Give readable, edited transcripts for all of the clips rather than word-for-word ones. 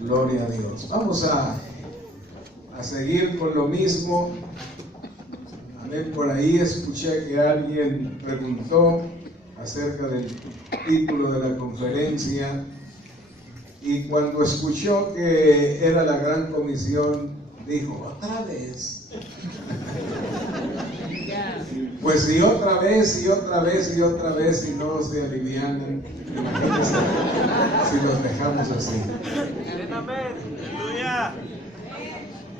Gloria a Dios. Vamos a seguir con lo mismo. Amén. Por ahí escuché que alguien preguntó acerca del título de la conferencia, y cuando escuchó que era la Gran Comisión, dijo: ¿otra vez? Pues y otra vez, y otra vez, y otra vez, y no se alivianan. Imagínense si los dejamos así.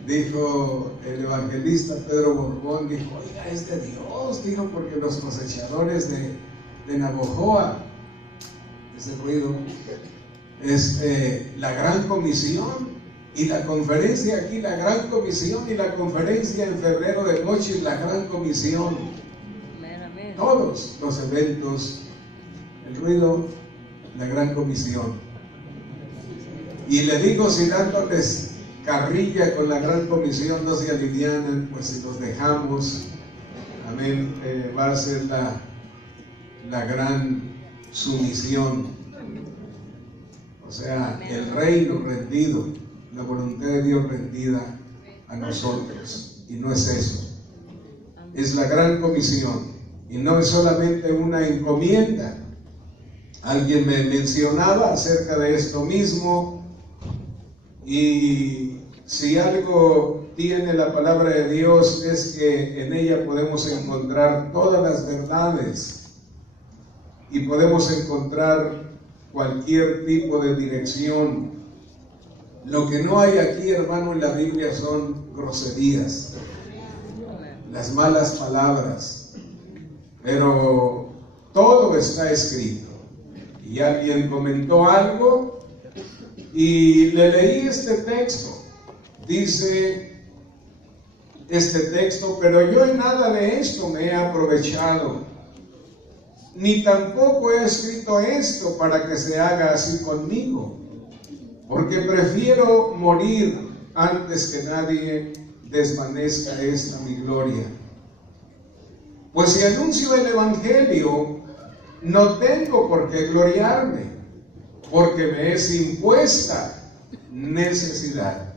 Dijo el evangelista Pedro Borbón, dijo: oiga, es de Dios, dijo, porque los cosechadores de Navojoa, ese ruido, es la Gran Comisión, y la conferencia aquí, la Gran Comisión, y la conferencia en febrero de Mochis, la Gran Comisión. Todos los eventos, el ruido, la Gran Comisión. Y le digo, si dándoles carrilla con la Gran Comisión no se alivianan, pues si los dejamos, amén, va a ser la gran sumisión. O sea, el reino rendido, la voluntad de Dios rendida a nosotros. Y no es eso, es la Gran Comisión. Y no es solamente una encomienda. Alguien me mencionaba acerca de esto mismo, y si algo tiene la palabra de Dios es que en ella podemos encontrar todas las verdades y podemos encontrar cualquier tipo de dirección. Lo que no hay aquí, hermano, en la Biblia son groserías, las malas palabras, pero todo está escrito. Y alguien comentó algo y le leí este texto. Dice este texto: pero yo en nada de esto me he aprovechado, ni tampoco he escrito esto para que se haga así conmigo, porque prefiero morir antes que nadie desvanezca esta mi gloria. Pues si anuncio el Evangelio, no tengo por qué gloriarme, porque me es impuesta necesidad.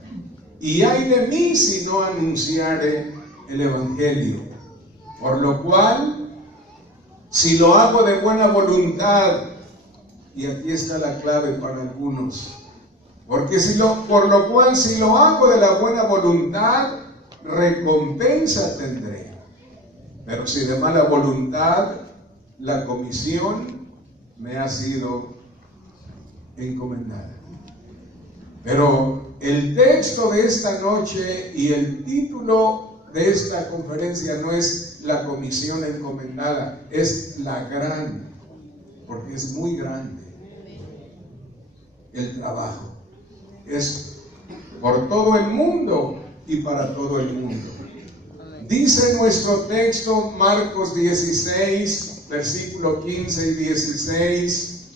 Y ay de mí si no anunciare el Evangelio. Por lo cual, si lo hago de buena voluntad, y aquí está la clave para algunos, porque por lo cual si lo hago de la buena voluntad, recompensa tendré. Pero si de mala voluntad, la comisión me ha sido encomendada. Pero el texto de esta noche y el título de esta conferencia no es la comisión encomendada, es la gran, porque es muy grande el trabajo. Es por todo el mundo y para todo el mundo. Dice nuestro texto, Marcos 16, versículo 15 y 16,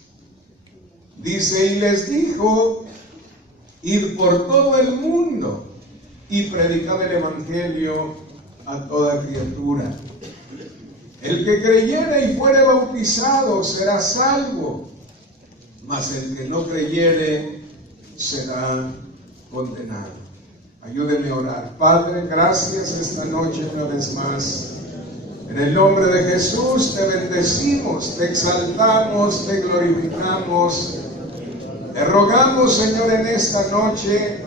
dice: y les dijo: id por todo el mundo y predicad el Evangelio a toda criatura. El que creyere y fuere bautizado será salvo, mas el que no creyere será condenado. Ayúdenme a orar. Padre, gracias esta noche una vez más. En el nombre de Jesús te bendecimos, te exaltamos, te glorificamos. Te rogamos, Señor, en esta noche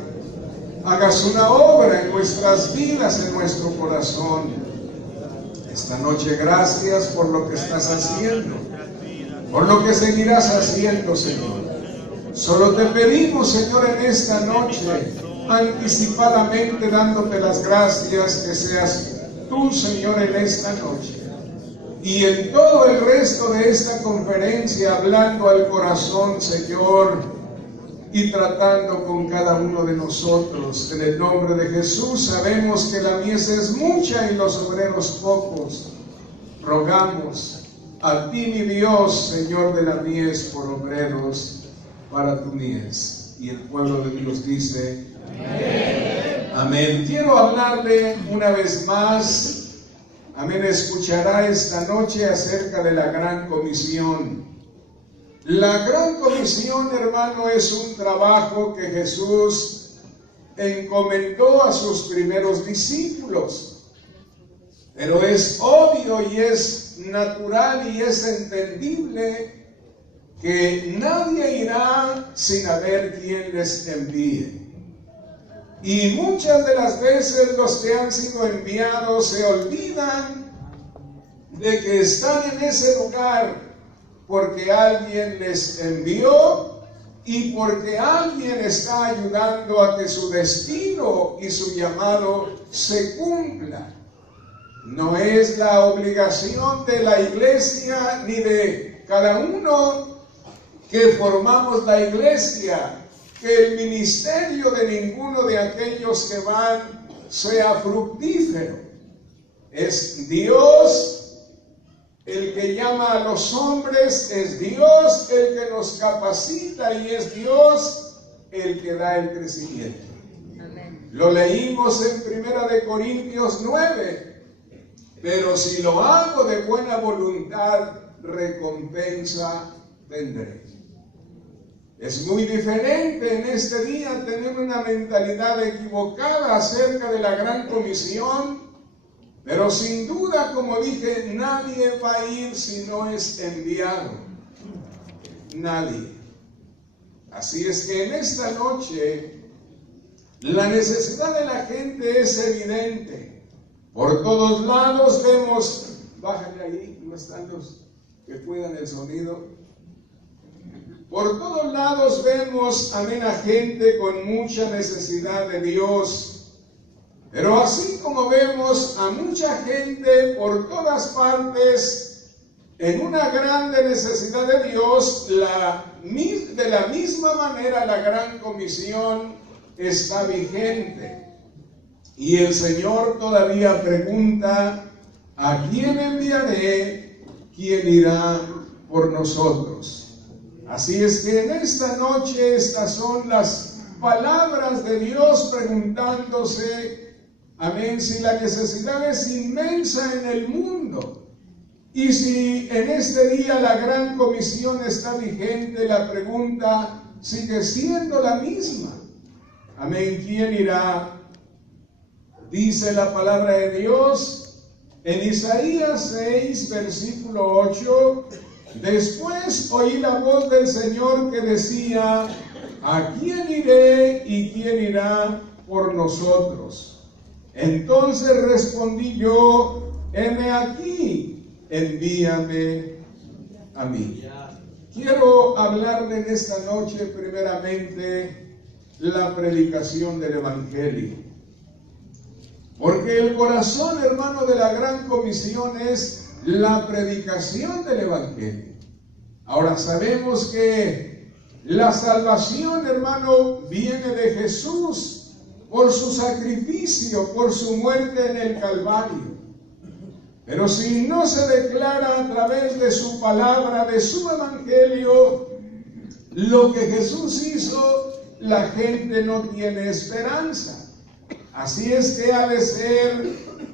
hagas una obra en nuestras vidas, en nuestro corazón. Esta noche gracias por lo que estás haciendo, por lo que seguirás haciendo, Señor. Solo te pedimos, Señor, en esta noche, anticipadamente dándote las gracias, que seas tú, Señor, en esta noche y en todo el resto de esta conferencia, hablando al corazón, Señor, y tratando con cada uno de nosotros. En el nombre de Jesús. Sabemos que la mies es mucha y los obreros pocos. Rogamos a ti, mi Dios, Señor de la mies, por obreros para tu mies. Y el pueblo de Dios dice: amén. Amén. Quiero hablarle una vez más, amén, escuchará esta noche acerca de la Gran Comisión. La gran comisión, hermano, es un trabajo que Jesús encomendó a sus primeros discípulos. Pero es obvio y es natural y es entendible que nadie irá sin haber quien les envíe. Y muchas de las veces los que han sido enviados se olvidan de que están en ese lugar porque alguien les envió y porque alguien está ayudando a que su destino y su llamado se cumpla. No es la obligación de la iglesia ni de cada uno que formamos la iglesia que el ministerio de ninguno de aquellos que van sea fructífero. Es Dios el que llama a los hombres, es Dios el que nos capacita y es Dios el que da el crecimiento. Amén. Lo leímos en 1 de Corintios 9. Pero si lo hago de buena voluntad, recompensa tendré. Es muy diferente en este día tener una mentalidad equivocada acerca de la gran comisión, pero sin duda, como dije, nadie va a ir si no es enviado. Nadie. Así es que en esta noche la necesidad de la gente es evidente. Por todos lados vemos, bájale ahí, no están los que cuidan el sonido. Por todos lados vemos, amén, a gente con mucha necesidad de Dios. Pero así como vemos a mucha gente por todas partes en una grande necesidad de Dios, de la misma manera la gran comisión está vigente. Y el Señor todavía pregunta: ¿a quién enviaré? ¿Quién irá por nosotros? Así es que en esta noche estas son las palabras de Dios preguntándose, amén, si la necesidad es inmensa en el mundo y si en este día la gran comisión está vigente, la pregunta sigue siendo la misma. Amén, ¿quién irá? Dice la palabra de Dios en Isaías 6, versículo 8. Después oí la voz del Señor que decía: ¿a quién iré y quién irá por nosotros? Entonces respondí yo: heme aquí, envíame a mí. Quiero hablarle en esta noche primeramente la predicación del Evangelio. Porque el corazón, hermano, de la gran comisión es la predicación del Evangelio. Ahora sabemos que la salvación, hermano, viene de Jesús por su sacrificio, por su muerte en el Calvario. Pero si no se declara a través de su palabra, de su Evangelio, lo que Jesús hizo, la gente no tiene esperanza. Así es que ha de ser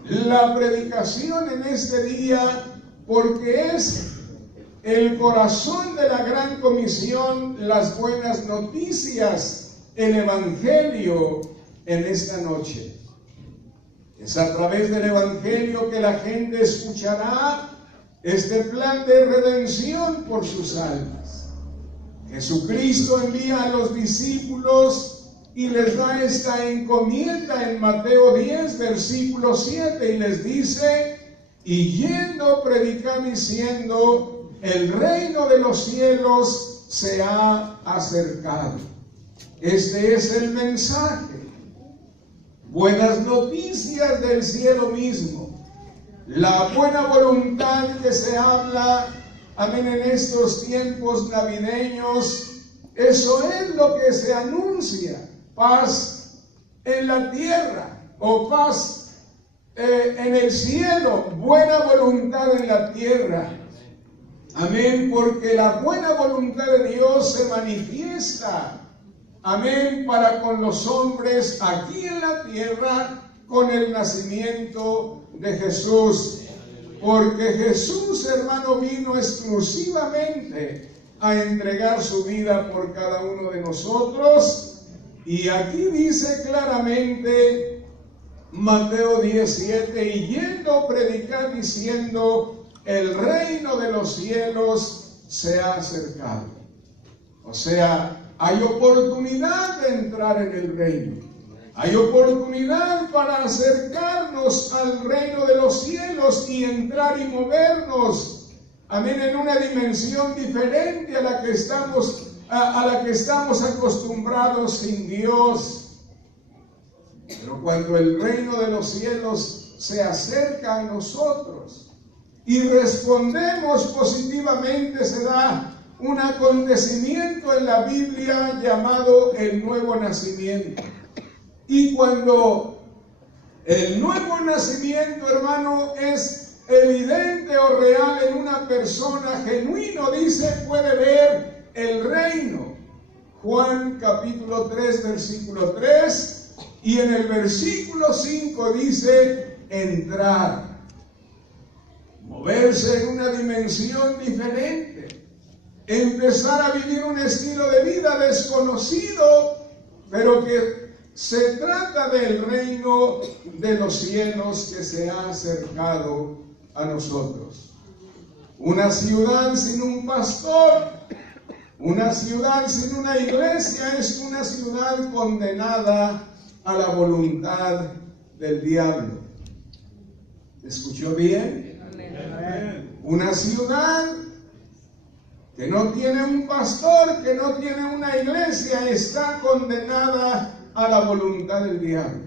la predicación en este día, porque es el corazón de la gran comisión, las buenas noticias, el Evangelio en esta noche. Es a través del Evangelio que la gente escuchará este plan de redención por sus almas. Jesucristo envía a los discípulos y les da esta encomienda en Mateo 10, versículo 7, y les dice: y yendo predicar diciendo, el reino de los cielos se ha acercado. Este es el mensaje. Buenas noticias del cielo mismo. La buena voluntad que se habla, amén, en estos tiempos navideños, eso es lo que se anuncia. Paz en la tierra, o paz en el cielo, buena voluntad en la tierra. Amén, porque la buena voluntad de Dios se manifiesta, amén, para con los hombres aquí en la tierra con el nacimiento de Jesús. Porque Jesús, hermano, vino exclusivamente a entregar su vida por cada uno de nosotros. Y aquí dice claramente Mateo 17, y yendo predicar diciendo, el reino de los cielos se ha acercado. O sea, hay oportunidad de entrar en el reino. Hay oportunidad para acercarnos al reino de los cielos y entrar y movernos, amén, en una dimensión diferente a la que estamos acostumbrados sin Dios. Pero cuando el reino de los cielos se acerca a nosotros y respondemos positivamente, se da un acontecimiento en la Biblia llamado el nuevo nacimiento. Y cuando el nuevo nacimiento, hermano, es evidente o real en una persona, genuino, dice, puede ver el reino. Juan capítulo 3, versículo 3, y en el versículo 5 dice, entrar, moverse en una dimensión diferente, empezar a vivir un estilo de vida desconocido, pero que se trata del reino de los cielos que se ha acercado a nosotros. Una ciudad sin un pastor, una ciudad sin una iglesia, es una ciudad condenada a la voluntad del diablo. ¿Escuchó bien? Amén. Una ciudad que no tiene un pastor, que no tiene una iglesia, está condenada a la voluntad del diablo.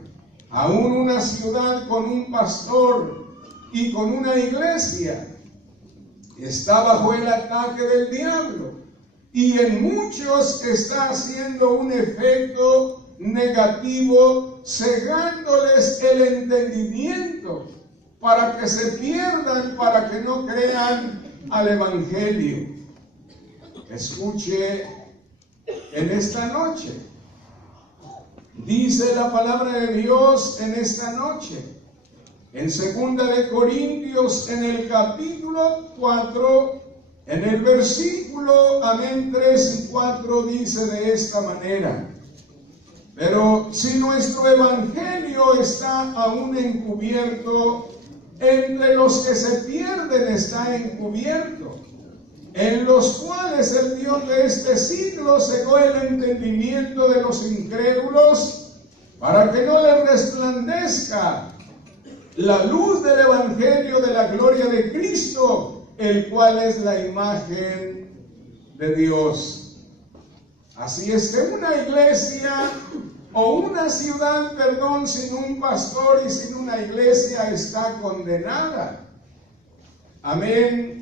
Aún una ciudad con un pastor y con una iglesia está bajo el ataque del diablo, y en muchos está haciendo un efecto negativo, cegándoles el entendimiento para que se pierdan, para que no crean al evangelio. Escuche en esta noche. Dice la palabra de Dios en esta noche, en 2 de Corintios, en el capítulo 4, en el versículo, amén, 3 y 4, dice de esta manera: pero si nuestro evangelio está aún encubierto, entre los que se pierden está encubierto, en los cuales el Dios de este siglo cegó el entendimiento de los incrédulos, para que no les resplandezca la luz del evangelio de la gloria de Cristo, el cual es la imagen de Dios. Así es que una iglesia o una ciudad, sin un pastor y sin una iglesia está condenada, amén,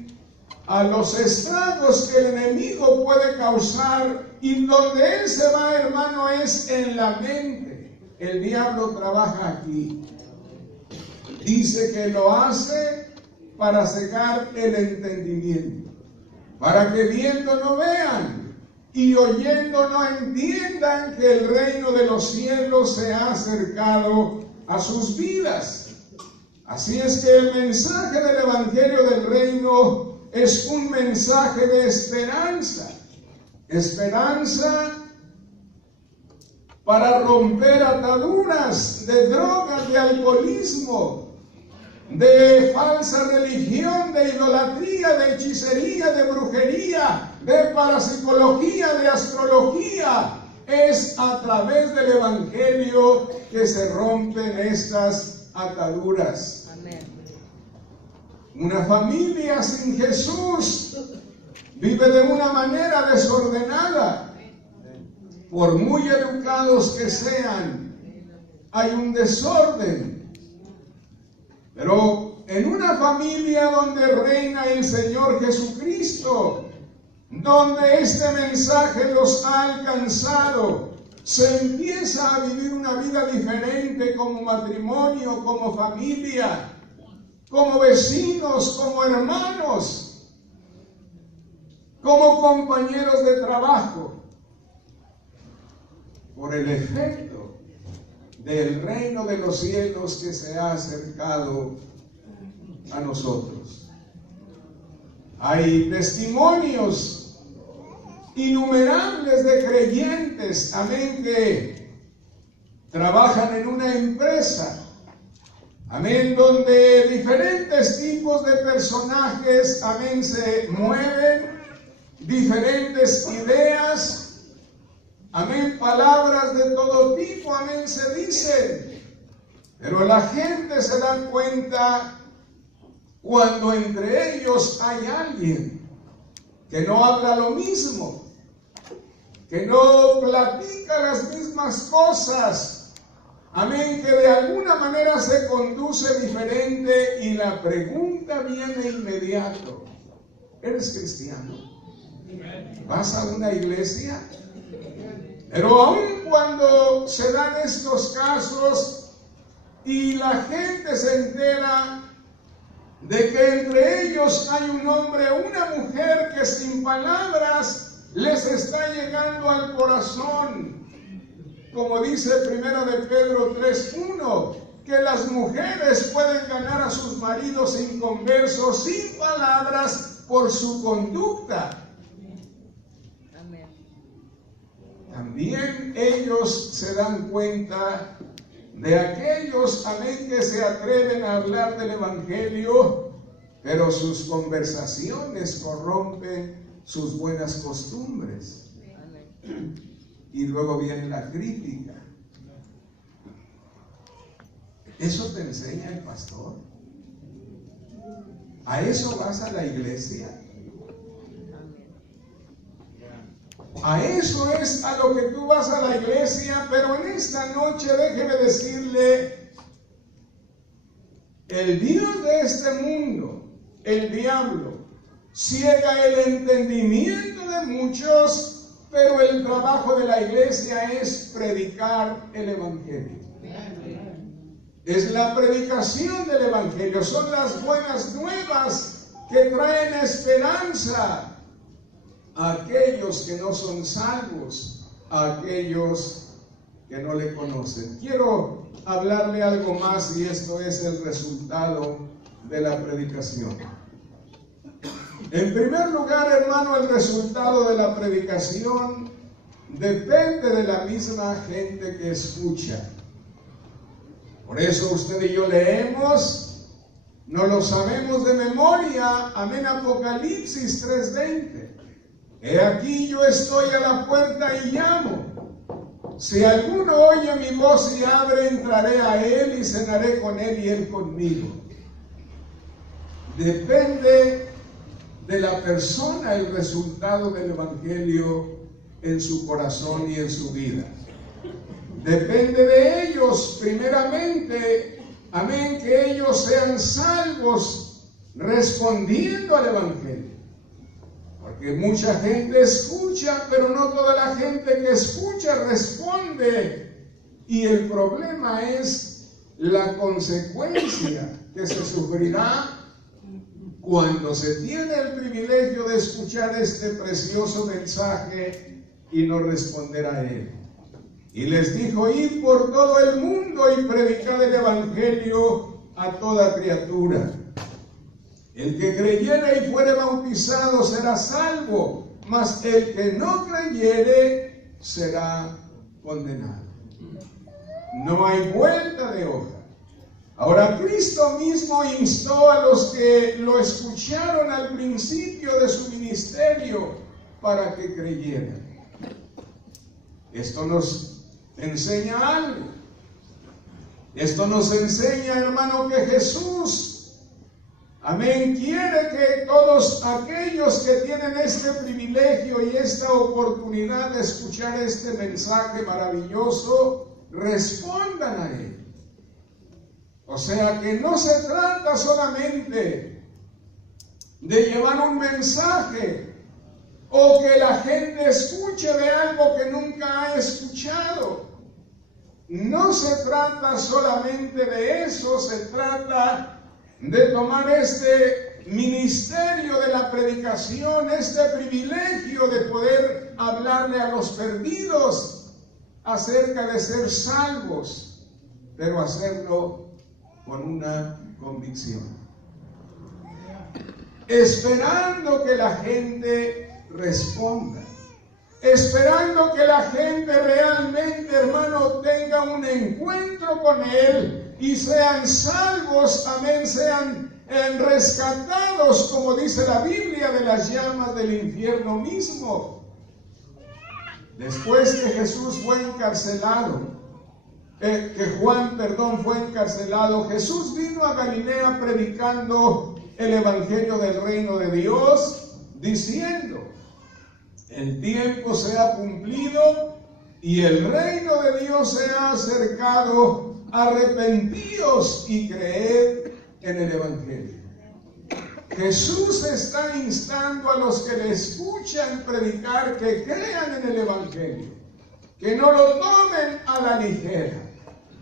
a los estragos que el enemigo puede causar. Y donde él se va, hermano, es en la mente. El diablo trabaja aquí. Dice que lo hace para cegar el entendimiento, para que viendo no vean y oyendo no entiendan que el reino de los cielos se ha acercado a sus vidas. Así es que el mensaje del evangelio del reino es un mensaje de esperanza. Esperanza para romper ataduras de drogas, de alcoholismo, de falsa religión, de idolatría, de hechicería, de brujería, de parapsicología, de astrología. Es a través del evangelio que se rompen estas ataduras. Amén. Una familia sin Jesús vive de una manera desordenada. Por muy educados que sean, hay un desorden. Pero en una familia donde reina el Señor Jesucristo, donde este mensaje los ha alcanzado, se empieza a vivir una vida diferente, como matrimonio, como familia, como vecinos, como hermanos, como compañeros de trabajo, por el efecto del reino de los cielos que se ha acercado a nosotros. Hay testimonios innumerables de creyentes, amén, que trabajan en una empresa, amén, donde diferentes tipos de personajes, amén, se mueven, diferentes ideas, amén, palabras de todo tipo, amén, se dicen, pero la gente se da cuenta cuando entre ellos hay alguien que no habla lo mismo, que no platica las mismas cosas, amén, que de alguna manera se conduce diferente, y la pregunta viene inmediato: ¿eres cristiano? ¿Vas a una iglesia? Pero aun cuando se dan estos casos y la gente se entera de que entre ellos hay un hombre o una mujer que sin palabras les está llegando al corazón, como dice 1 de Pedro 3:1, que las mujeres pueden ganar a sus maridos inconversos sin palabras por su conducta. También ellos se dan cuenta de aquellos, amén, que se atreven a hablar del Evangelio, pero sus conversaciones corrompen sus buenas costumbres. Y luego viene la crítica. ¿Eso te enseña el pastor? ¿A eso vas a la iglesia? A eso es a lo que tú vas a la iglesia. Pero en esta noche déjeme decirle, el Dios de este mundo, el diablo, ciega el entendimiento de muchos, pero el trabajo de la iglesia es predicar el Evangelio. Es la predicación del Evangelio, son las buenas nuevas que traen esperanza a aquellos que no son salvos, a aquellos que no le conocen. Quiero hablarle algo más, y esto es el resultado de la predicación. En primer lugar, hermano, el resultado de la predicación depende de la misma gente que escucha. Por eso usted y yo leemos, no lo sabemos de memoria, amén, Apocalipsis 3:20. He aquí yo estoy a la puerta y llamo. Si alguno oye mi voz y abre, entraré a él y cenaré con él y él conmigo. Depende de la persona el resultado del Evangelio en su corazón y en su vida. Depende de ellos, primeramente, amén, que ellos sean salvos respondiendo al Evangelio. Porque mucha gente escucha, pero no toda la gente que escucha responde. Y el problema es la consecuencia que se sufrirá cuando se tiene el privilegio de escuchar este precioso mensaje y no responder a él. Y les dijo: id por todo el mundo y predicad el Evangelio a toda criatura. El que creyere y fuere bautizado será salvo, mas el que no creyere será condenado. No hay vuelta de hoja. Ahora, Cristo mismo instó a los que lo escucharon al principio de su ministerio para que creyeran. Esto nos enseña algo. Esto nos enseña, hermano, que Jesús, amén, quiere que todos aquellos que tienen este privilegio y esta oportunidad de escuchar este mensaje maravilloso respondan a él. O sea, que no se trata solamente de llevar un mensaje o que la gente escuche de algo que nunca ha escuchado. No se trata solamente de eso, se trata de tomar este ministerio de la predicación, este privilegio de poder hablarle a los perdidos acerca de ser salvos, pero hacerlo con una convicción, esperando que la gente responda. esperando que la gente realmente, hermano, tenga un encuentro con Él y sean salvos, amén, sean rescatados, como dice la Biblia, de las llamas del infierno mismo. Después que Jesús fue encarcelado, Juan fue encarcelado, Jesús vino a Galilea predicando el evangelio del reino de Dios, diciendo: el tiempo se ha cumplido y el reino de Dios se ha acercado, arrepentíos y creed en el evangelio. Jesús está instando a los que le escuchan predicar que crean en el evangelio, que no lo tomen a la ligera.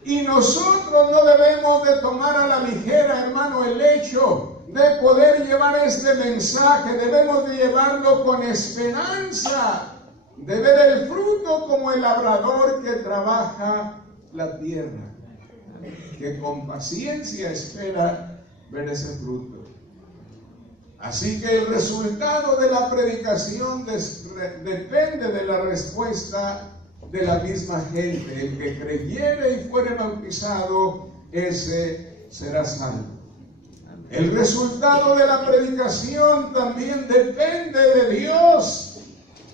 Y nosotros no debemos de tomar a la ligera, hermano, el hecho de poder llevar este mensaje. Debemos de llevarlo con esperanza, de ver el fruto como el labrador que trabaja la tierra, que con paciencia espera ver ese fruto. Así que el resultado de la predicación depende de la respuesta de la misma gente. El que creyere y fuere bautizado, ese será salvo. El resultado de la predicación también depende de Dios,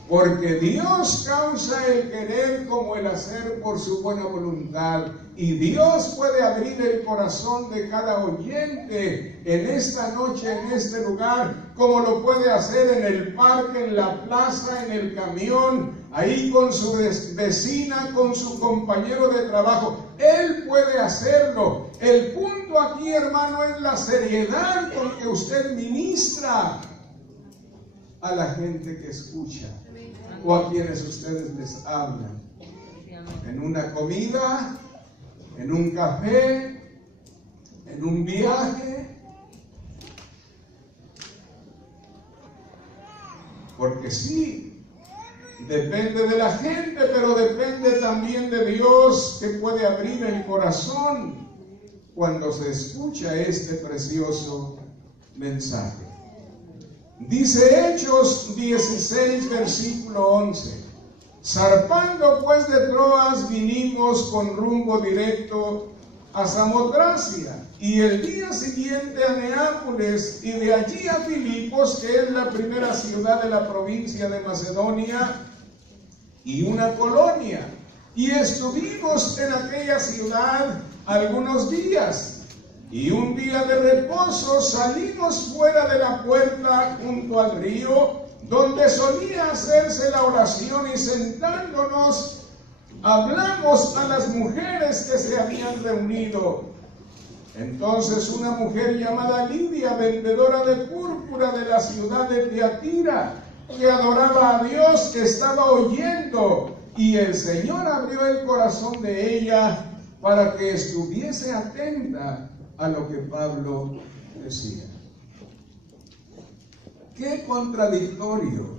porque Dios causa el querer como el hacer por su buena voluntad, y Dios puede abrir el corazón de cada oyente en esta noche, en este lugar, como lo puede hacer en el parque, en la plaza, en el camión, ahí con su vecina, con su compañero de trabajo. Él puede hacerlo. El punto aquí, hermano, es la seriedad con que usted ministra a la gente que escucha o a quienes ustedes les hablan. En una comida, en un café, en un viaje. Porque sí, depende de la gente, pero depende también de Dios, que puede abrir el corazón cuando se escucha este precioso mensaje. Dice Hechos 16, versículo 11: zarpando pues de Troas, vinimos con rumbo directo a Samotracia, y el día siguiente a Neápolis, y de allí a Filipos, que es la primera ciudad de la provincia de Macedonia y una colonia, y estuvimos en aquella ciudad algunos días. Y un día de reposo salimos fuera de la puerta junto al río, donde solía hacerse la oración, y sentándonos hablamos a las mujeres que se habían reunido. Entonces una mujer llamada Lidia, vendedora de púrpura de la ciudad de Tiatira, que adoraba a Dios, que estaba oyendo, y el Señor abrió el corazón de ella para que estuviese atenta a lo que Pablo decía. Qué contradictorio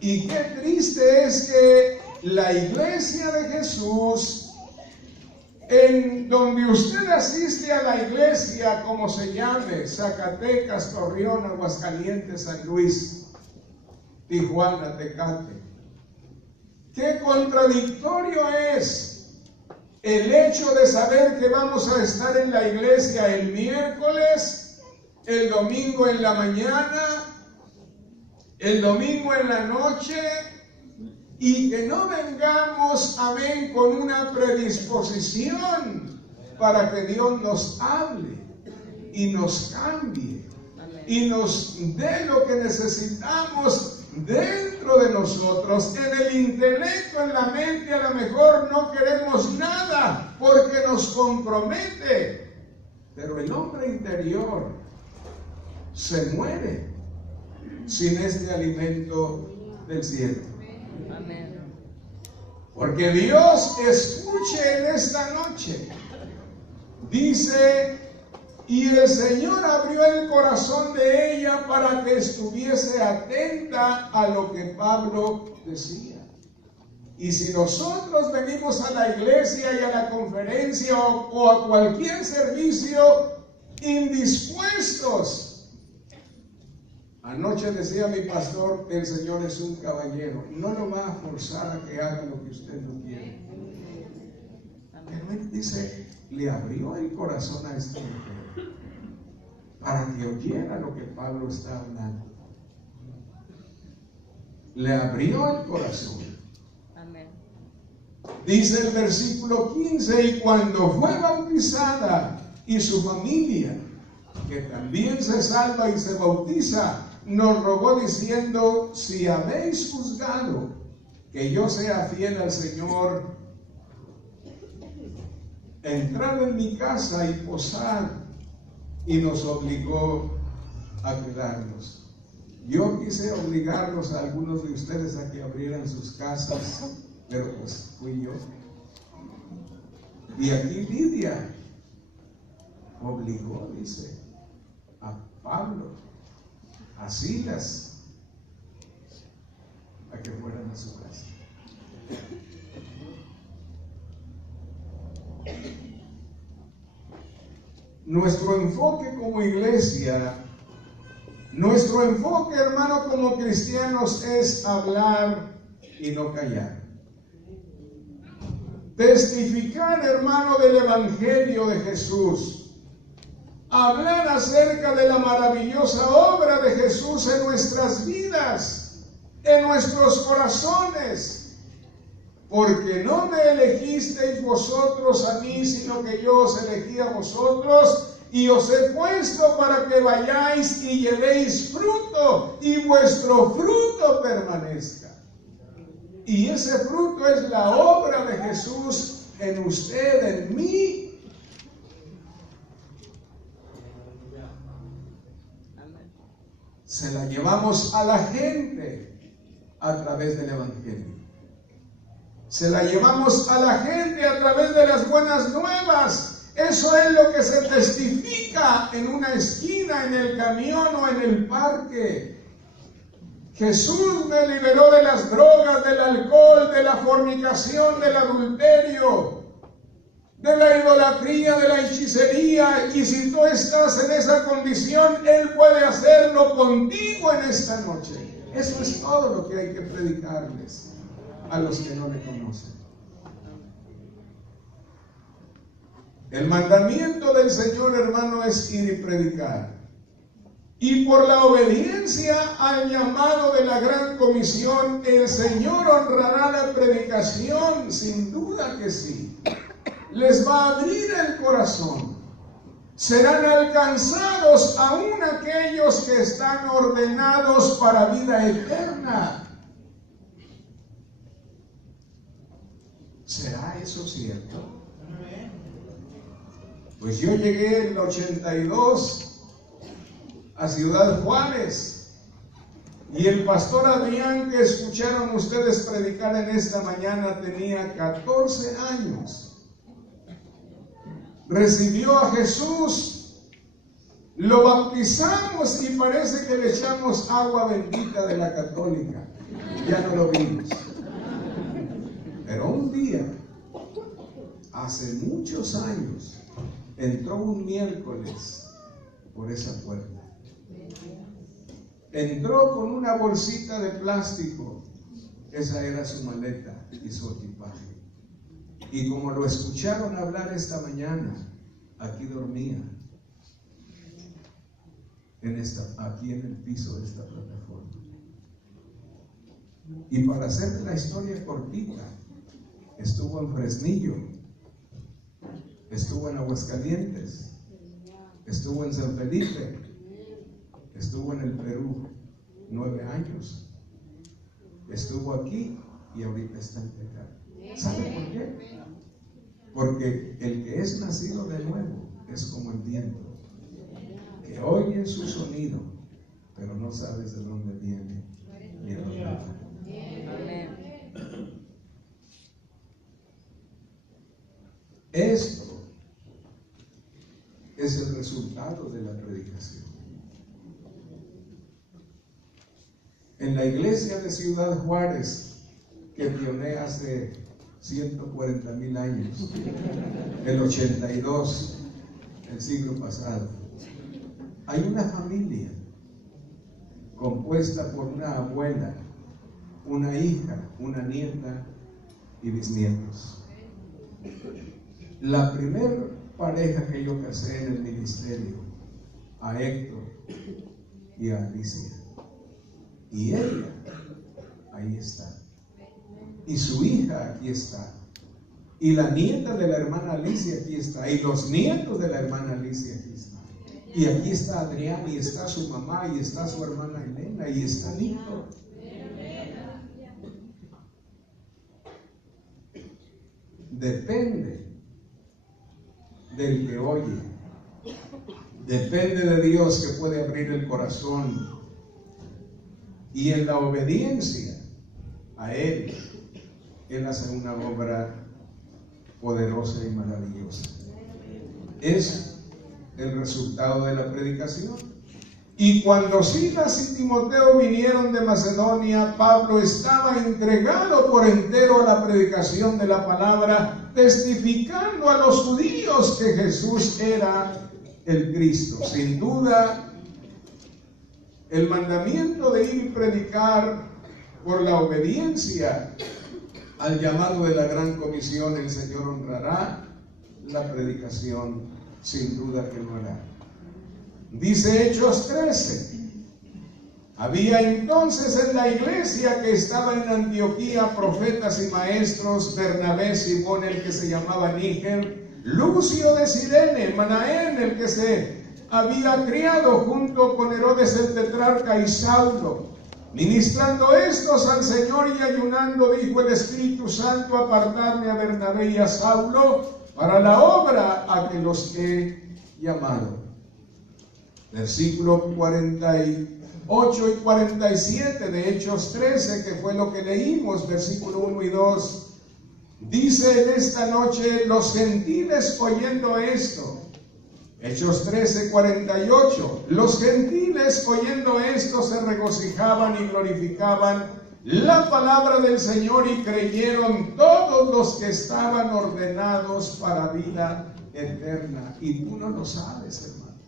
y qué triste es que la iglesia de Jesús, en donde usted asiste a la iglesia, como se llame, Zacatecas, Torreón, Aguascalientes, San Luis, Tijuana, Tecate, qué contradictorio es el hecho de saber que vamos a estar en la iglesia el miércoles, el domingo en la mañana, el domingo en la noche, y que no vengamos, amén, con una predisposición para que Dios nos hable y nos cambie y nos dé lo que necesitamos dentro de nosotros. En el intelecto, en la mente, a lo mejor no queremos nada porque nos compromete, pero el hombre interior se muere sin este alimento del cielo. Porque Dios escuche en esta noche. Dice: y el Señor abrió el corazón de ella para que estuviese atenta a lo que Pablo decía. Y si nosotros venimos a la iglesia y a la conferencia o a cualquier servicio indispuestos a Anoche decía mi pastor, el Señor es un caballero, no lo va a forzar a que haga lo que usted no quiere. Pero él dice, le abrió el corazón a esta mujer para que oyera lo que Pablo está hablando. Le abrió el corazón. Amén. Dice el versículo 15, y cuando fue bautizada y su familia, que también se salva y se bautiza, nos rogó diciendo, si habéis juzgado que yo sea fiel al Señor, entrad en mi casa y posad, y nos obligó a quedarnos. Yo quise obligarlos a algunos de ustedes a que abrieran sus casas, pero pues fui yo. Y aquí Lidia obligó, dice, a Pablo, a Silas, a que fueran a su casa. Nuestro enfoque como iglesia, nuestro enfoque, hermano, como cristianos es hablar y no callar. Testificar, hermano, del Evangelio de Jesús. Hablar acerca de la maravillosa obra de Jesús en nuestras vidas, en nuestros corazones. Porque no me elegisteis vosotros a mí, sino que yo os elegí a vosotros y os he puesto para que vayáis y llevéis fruto y vuestro fruto permanezca. Y ese fruto es la obra de Jesús en usted, en mí. Se la llevamos a la gente a través del Evangelio. Se la llevamos a la gente a través de las buenas nuevas. Eso es lo que se testifica en una esquina, en el camión o en el parque. Jesús me liberó de las drogas, del alcohol, de la fornicación, del adulterio, de la idolatría, de la hechicería. Y si tú estás en esa condición, Él puede hacerlo contigo en esta noche. Eso es todo lo que hay que predicarles a los que no le conocen. El mandamiento del Señor, hermano, es ir y predicar. Y por la obediencia al llamado de la gran comisión, el Señor honrará la predicación, sin duda que sí. Les va a abrir el corazón. Serán alcanzados aún aquellos que están ordenados para vida eterna. ¿Será eso cierto? Pues yo llegué en el 82 a Ciudad Juárez y el pastor Adrián que escucharon ustedes predicar en esta mañana tenía 14 años. Recibió a Jesús, lo bautizamos y parece que le echamos agua bendita de la católica. Ya no lo vimos. Pero un día, hace muchos años, entró un miércoles por esa puerta. Entró con una bolsita de plástico. Esa era su maleta y su equipaje. Y como lo escucharon hablar esta mañana, aquí dormía. Aquí en el piso de esta plataforma. Y para hacer la historia cortita, estuvo en Fresnillo, estuvo en Aguascalientes, estuvo en San Felipe, estuvo en el Perú 9 años, estuvo aquí y ahorita está en pecado. ¿Sabe por qué? Porque el que es nacido de nuevo es como el viento, que oye su sonido, pero no sabes de dónde viene ni a dónde va. Esto es el resultado de la predicación. En la iglesia de Ciudad Juárez, que pioné hace 140,000 años, el 82, el siglo pasado, hay una familia compuesta por una abuela, una hija, una nieta y bisnietos. La primer pareja que yo casé en el ministerio, a Héctor y a Alicia. Y ella, ahí está. Y su hija aquí está. Y la nieta de la hermana Alicia aquí está. Y los nietos de la hermana Alicia aquí están. Y aquí está Adrián, y está su mamá, y está su hermana Elena, y está Nito. Depende del que oye. Depende de Dios, que puede abrir el corazón. Y en la obediencia a Él hace una obra poderosa y maravillosa. Es el resultado de la predicación. Y cuando Silas y Timoteo vinieron de Macedonia, Pablo estaba entregado por entero a la predicación de la palabra, testificando a los judíos que Jesús era el Cristo. Sin duda, el mandamiento de ir y predicar por la obediencia al llamado de la gran comisión, el Señor honrará la predicación, sin duda que lo hará. Dice Hechos 13: había entonces en la iglesia que estaba en Antioquía profetas y maestros: Bernabé, Simón, el que se llamaba Níger, Lucio de Cirene, Manaén, el que se había criado junto con Herodes el tetrarca, y Saulo. Ministrando estos al Señor y ayunando, dijo el Espíritu Santo: apartadme a Bernabé y a Saulo para la obra a que los he llamado. Versículo 48 y 47 de Hechos 13, que fue lo que leímos, versículo 1 y 2. Dice: en esta noche los gentiles oyendo esto. Hechos 13, 48. Los gentiles oyendo esto se regocijaban y glorificaban la palabra del Señor, y creyeron todos los que estaban ordenados para vida eterna. Y tú no lo sabes, hermano,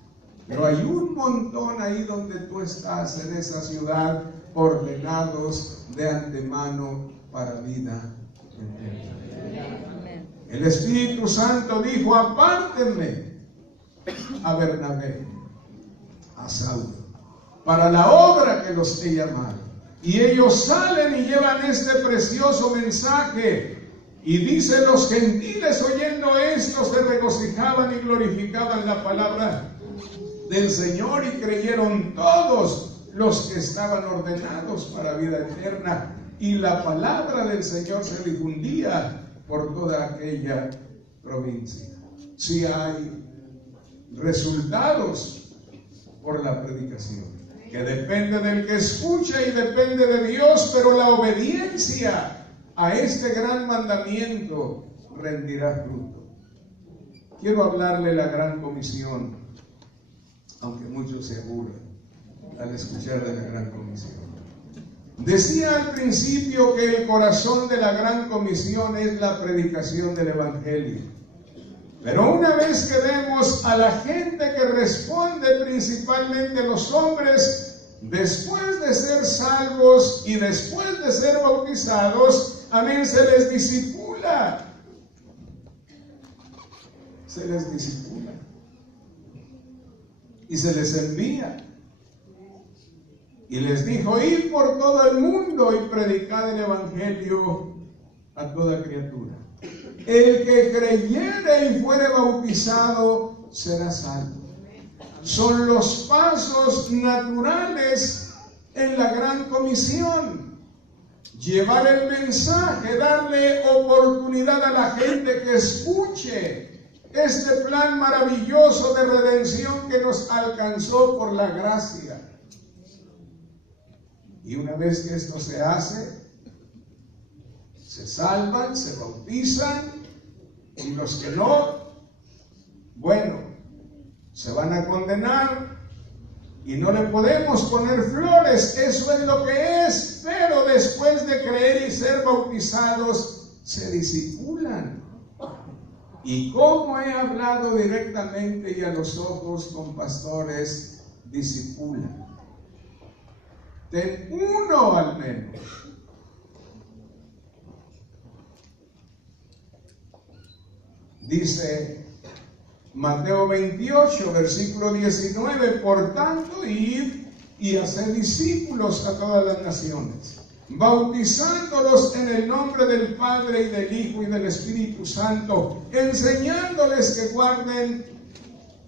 pero hay un montón ahí donde tú estás, en esa ciudad, ordenados de antemano para vida eterna. El Espíritu Santo dijo: apártenme a Bernabé, a Saulo, para la obra que los he llamado. Y ellos salen y llevan este precioso mensaje. Y dice: los gentiles oyendo esto se regocijaban y glorificaban la palabra del Señor, y creyeron todos los que estaban ordenados para vida eterna. Y la palabra del Señor se difundía por toda aquella provincia. Si hay resultados por la predicación, que depende del que escucha y depende de Dios, pero la obediencia a este gran mandamiento rendirá fruto. Quiero hablarle de la gran comisión, aunque muchos se aburren al escuchar de la gran comisión. Decía al principio que el corazón de la gran comisión es la predicación del evangelio. Pero una vez que vemos a la gente que responde, principalmente los hombres, después de ser salvos y después de ser bautizados, amén, se les discipula. Se les discipula. Y se les envía. Y les dijo: id por todo el mundo y predicad el evangelio a toda criatura. El que creyere y fuere bautizado será salvo. Son los pasos naturales en la gran comisión. Llevar el mensaje, darle oportunidad a la gente que escuche este plan maravilloso de redención que nos alcanzó por la gracia. Y una vez que esto se hace, se salvan, se bautizan, y los que no, bueno, se van a condenar, y no le podemos poner flores, eso es lo que es, pero después de creer y ser bautizados, se discipulan. Y como he hablado directamente y a los ojos con pastores, discipulan. ten uno al menos. Dice Mateo 28, versículo 19, por tanto, id y haced discípulos a todas las naciones, bautizándolos en el nombre del Padre y del Hijo y del Espíritu Santo, enseñándoles que guarden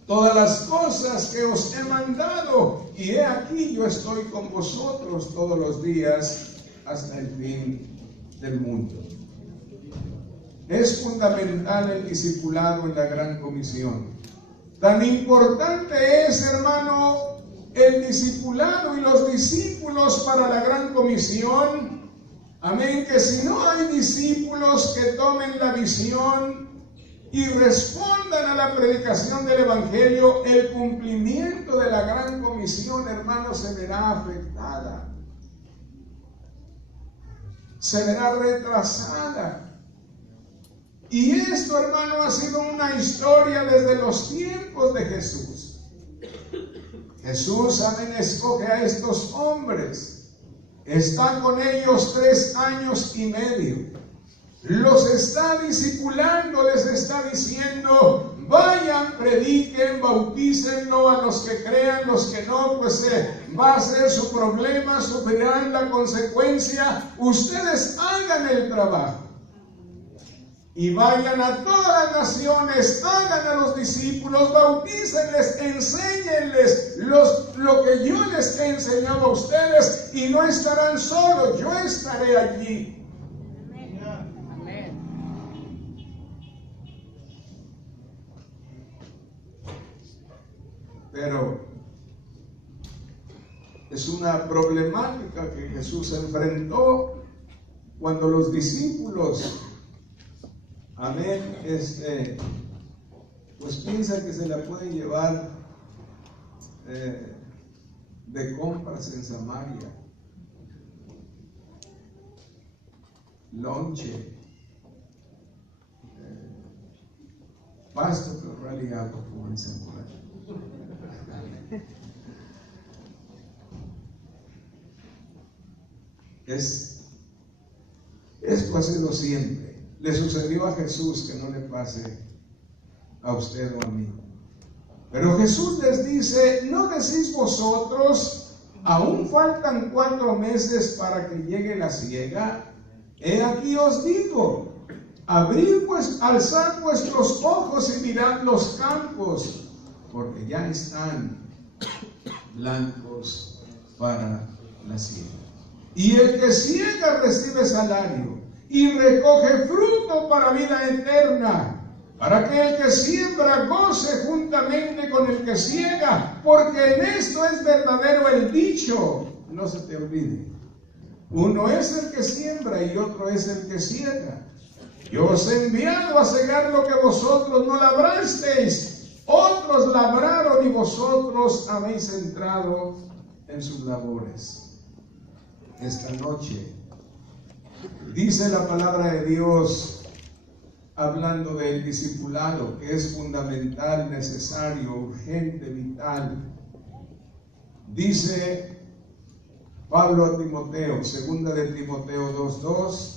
todas las cosas que os he mandado, y he aquí yo estoy con vosotros todos los días hasta el fin del mundo. Es fundamental el discipulado en la Gran Comisión. Tan importante es, hermano, el discipulado y los discípulos para la Gran Comisión. Amén, que si no hay discípulos que tomen la visión y respondan a la predicación del Evangelio, el cumplimiento de la Gran Comisión, hermano, se verá afectada, se verá retrasada. Y esto, hermano, ha sido una historia desde los tiempos de Jesús. Jesús, amén, escoge a estos hombres, está con ellos 3 años y medio, los está discipulando, les está diciendo: vayan, prediquen, bautícenlo a los que crean, los que no, pues va a ser su problema, sufrirán la consecuencia. Ustedes hagan el trabajo y vayan a todas las naciones, hagan a los discípulos, bautícenles, enséñenles lo que yo les he enseñado a ustedes, y no estarán solos, yo estaré allí. Amén. Pero es una problemática que Jesús enfrentó cuando los discípulos, amén, pues piensa que se la pueden llevar de compras en Samaria, lonche, pasto que raleado, como dicen por ahí. Esto ha sido siempre. Le sucedió a Jesús, que no le pase a usted o a mí. Pero Jesús les dice: ¿no decís vosotros, aún faltan 4 meses para que llegue la siega? He aquí os digo, abrid pues, alzad vuestros ojos y mirad los campos, porque ya están blancos para la siega. Y el que siega recibe salario y recoge fruto para vida eterna, para que el que siembra goce juntamente con el que siega, porque en esto es verdadero el dicho, no se te olvide: uno es el que siembra y otro es el que siega. Yo os he enviado a segar lo que vosotros no labrasteis, otros labraron y vosotros habéis entrado en sus labores. Esta noche dice la palabra de Dios, hablando del discipulado, que es fundamental, necesario, urgente, vital. Dice Pablo a Timoteo, 2 de Timoteo 2:2: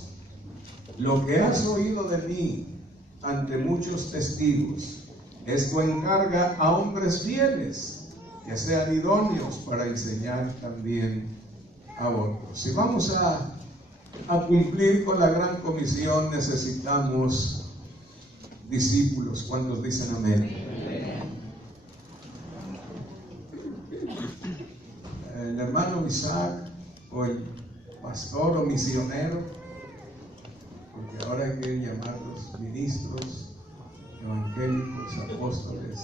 lo que has oído de mí ante muchos testigos, esto encarga a hombres fieles, que sean idóneos para enseñar también a otros. Si vamos a cumplir con la Gran Comisión, necesitamos discípulos. ¿Cuántos dicen amén? El hermano Isaac, o el pastor o misionero, porque ahora hay que llamarlos ministros, evangélicos, apóstoles,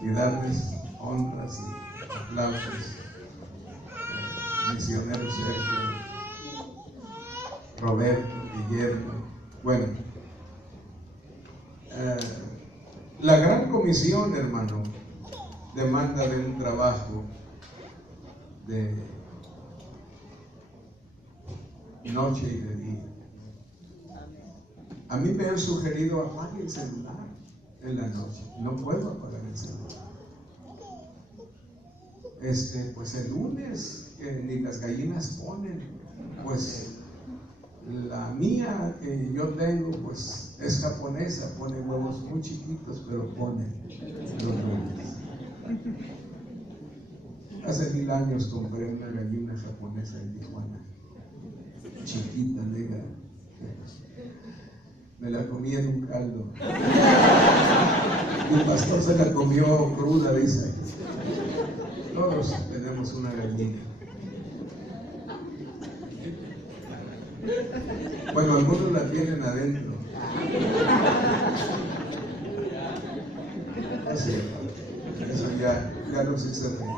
y darles honras y aplausos. Misionero Sergio, Roberto, Guillermo. Bueno, la Gran Comisión, hermano, demanda de un trabajo de noche y de día. A mí me han sugerido: apague el celular en la noche. No puedo apagar el celular. pues el lunes, que ni las gallinas ponen, pues la mía que yo tengo, pues es japonesa, pone huevos muy chiquitos, pero pone los lunes. Hace 1000 años compré una gallina japonesa en Tijuana, chiquita, negra. Me la comí en un caldo. Un pastor se la comió cruda, dice. Todos tenemos una gallina. Bueno, algunos la tienen adentro. No es cierto. Eso ya no se ríe.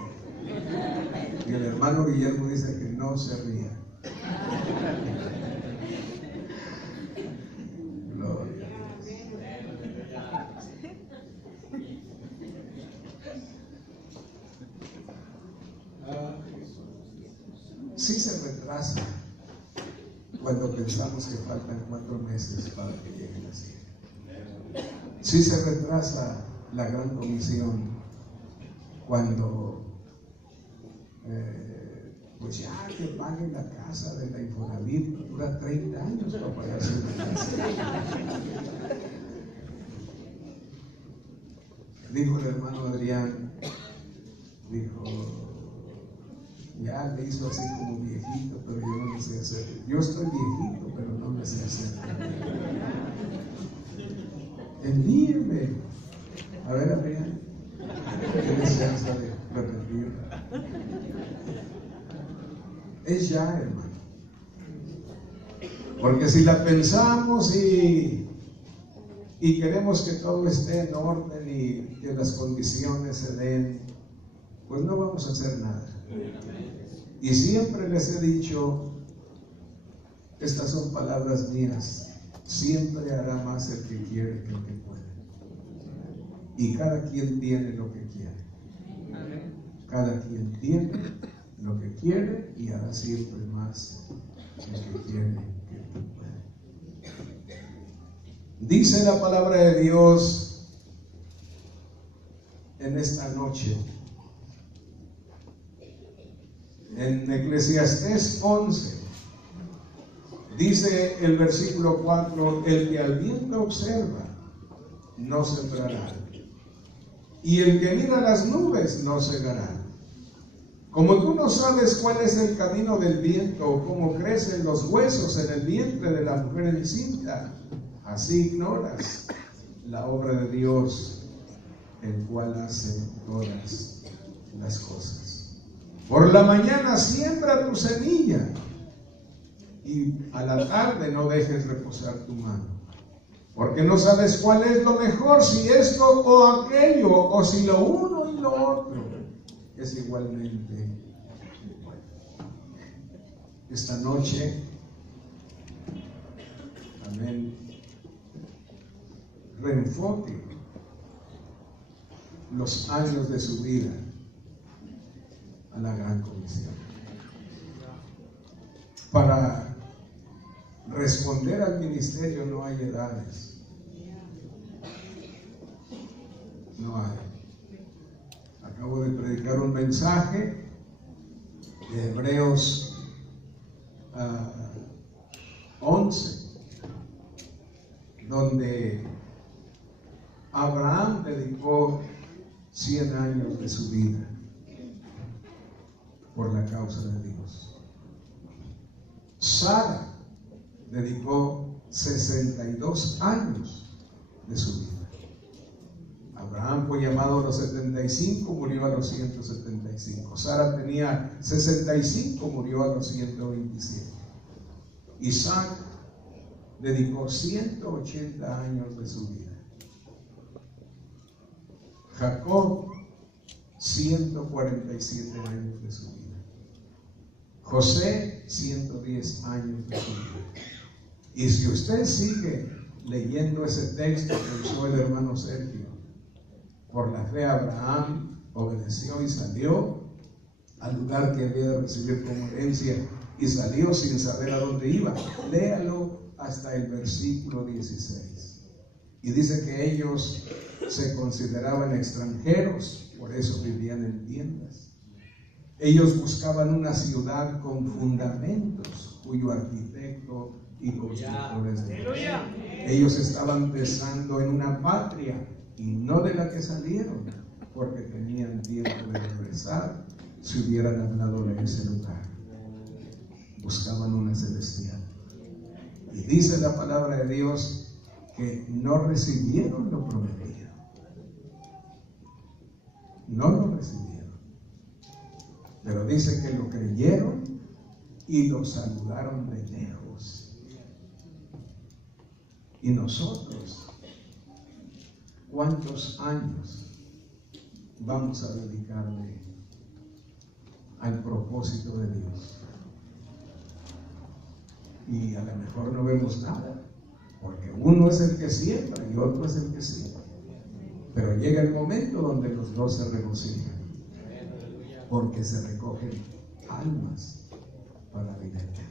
Y el hermano Guillermo dice que no se ría. Gloria a Dios. Sí se retrasa cuando pensamos que faltan 4 meses para que llegue la siega. Sí se retrasa la gran comisión cuando pues ya que paguen la casa de la Infonavit, dura 30 años para pagarse la casa. Dijo el hermano Adrián, dijo, ya le hizo así como viejito, pero yo no le sé hacer. Yo estoy viejito, pero no le sé hacer. Envíeme. A ver, Adrián, ¿qué deseanza de repetir? Es ya, hermano. Porque si la pensamos y queremos que todo esté en orden y que las condiciones se den, pues no vamos a hacer nada. Y siempre les he dicho, estas son palabras mías, siempre hará más el que quiere que el que puede. Y cada quien tiene lo que quiere. Cada quien tiene lo que quiere y hará siempre más el que quiere que el que puede. Dice la palabra de Dios en esta noche, en Eclesiastés 11, dice el versículo 4, el que al viento observa no sembrará, y el que mira las nubes no segará. Como tú no sabes cuál es el camino del viento o cómo crecen los huesos en el vientre de la mujer encinta, así ignoras la obra de Dios, el cual hace todas las cosas. Por la mañana siembra tu semilla y a la tarde no dejes reposar tu mano, porque no sabes cuál es lo mejor, si esto o aquello, o si lo uno y lo otro es igualmente bueno. Esta noche, amén, reenfoque los años de su vida a la gran comisión. Para responder al ministerio no hay edades. No hay. Acabo de predicar un mensaje de Hebreos 11, donde Abraham dedicó 100 años de su vida por la causa de Dios. Sara dedicó 62 años de su vida. Abraham fue llamado a los 75, murió a los 175. Sara tenía 65, murió a los 127. Isaac dedicó 180 años de su vida. Jacob, 147 años de su vida. José, 110 años de su vida. Y si usted sigue leyendo ese texto que usó el hermano Sergio, por la fe Abraham obedeció y salió al lugar que había de recibir como herencia, y salió sin saber a dónde iba. Léalo hasta el versículo 16. Y dice que ellos se consideraban extranjeros, por eso vivían en tiendas. Ellos buscaban una ciudad con fundamentos, cuyo arquitecto y constructores de Dios. Ellos estaban pensando en una patria y no de la que salieron, porque tenían tiempo de regresar si hubieran hablado de ese lugar. Buscaban una celestial. Y dice la palabra de Dios que no recibieron lo prometido. No lo recibieron. Pero dice que lo creyeron y lo saludaron de lejos. Y nosotros, ¿cuántos años vamos a dedicarle al propósito de Dios? Y a lo mejor no vemos nada, porque uno es el que siembra y otro es el que siembra. Pero llega el momento donde los dos se regocijan, porque se recogen almas para la vida eterna.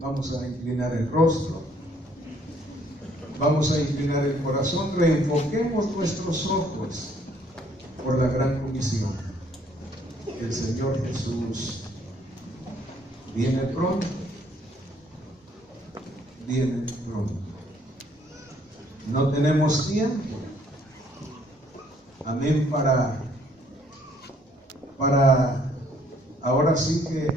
Vamos a inclinar el rostro, vamos a inclinar el corazón, reenfoquemos nuestros ojos por la gran comisión. El Señor Jesús viene pronto, viene pronto. No tenemos tiempo, amén, para ahora sí que